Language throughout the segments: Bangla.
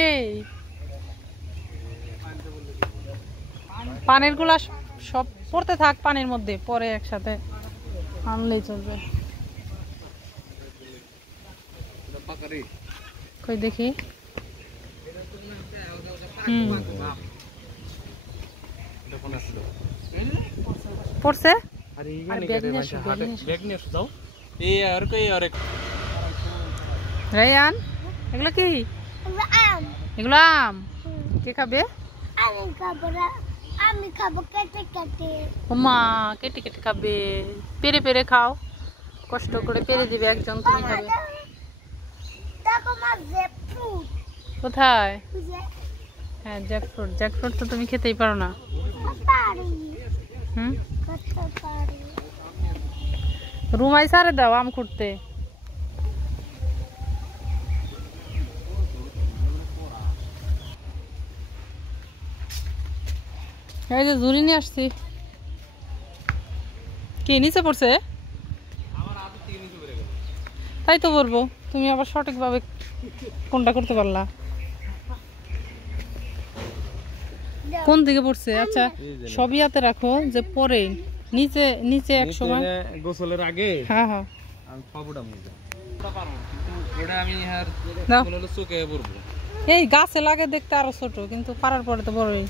এই পানির গুলা সব পড়তে থাক পানির মধ্যে, পরে একসাথে আনলেই চলবে। কই দেখি। পড়ছে রায়ান, এগুলো কি? এগুলো আম। কে খাবে? আমি খাবো কেটে কেটে। মা কেটে কেটে খাবে? পেরে পেরে খাও, কষ্ট করে পেরে দিবে একজন, তুমি খাবে। কোথায়? হ্যাঁ জ্যাকফ্রুট। জ্যাকফ্রুট তো তুমি খেতেই পারো না। রুমাই সারে দাও আম খুঁড়তে। এই যে ঝুড়ি নিয়ে আসছি। কি নিচে পড়ছে? তাই তো বলবো, তুমি আবার সঠিকভাবে কোনটা করতে পারলা? কোন দিকে পড়ছে? আচ্ছা সবই হাতে রাখো, যে পরে নিচে নিচে এক সময় গোসলের আগে। হ্যাঁ হ্যাঁ আমি সবটা মুজা পারবো, কিন্তু ওটা আমি আর হলো চোখে পড়বো। এই গাছে লাগে দেখতে আরো ছোট, কিন্তু পারার পরে তো বড়ই।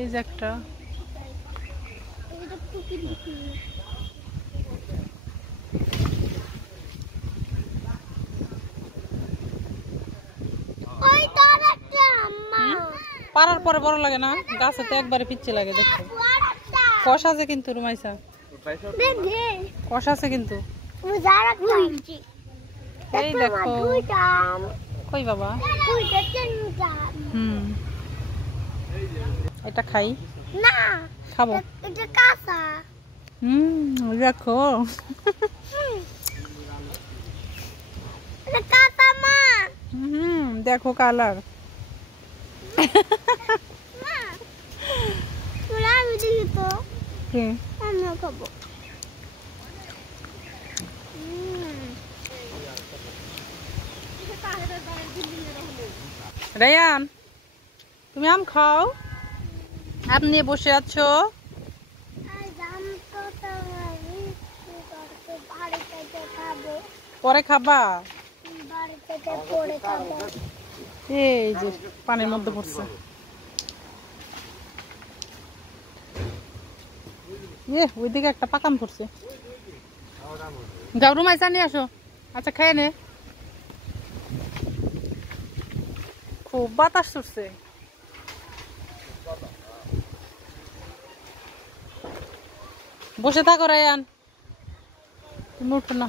এই যে একটা পারার পরে বড় লাগে না, গাছে তো একবারে পিচ্ছে লাগে দেখতে। কষ আছে কিন্তু রুমাইসা, কষ আছে কিন্তু। এই দেখো। কই বাবা? এটা খাই না, খাবো। এটা কাঁচা। দেখো এটা কাঁচা মা। দেখো কালার। আমি দেখি তো, কি আমিও খাবো। রায়ান, তুমি আম খাও। আম নিয়ে বসে আছো। পরে খাবা? এই যে পানির মধ্যে পড়ছে। ওইদিকে একটা পাকাম পড়ছে। যাও রুমাই চা নিয়ে আসো। আচ্ছা খেয়ে নে। খুব বাতাস ছুটছে। বসে থাকো রায়ান, তুমি উঠো না।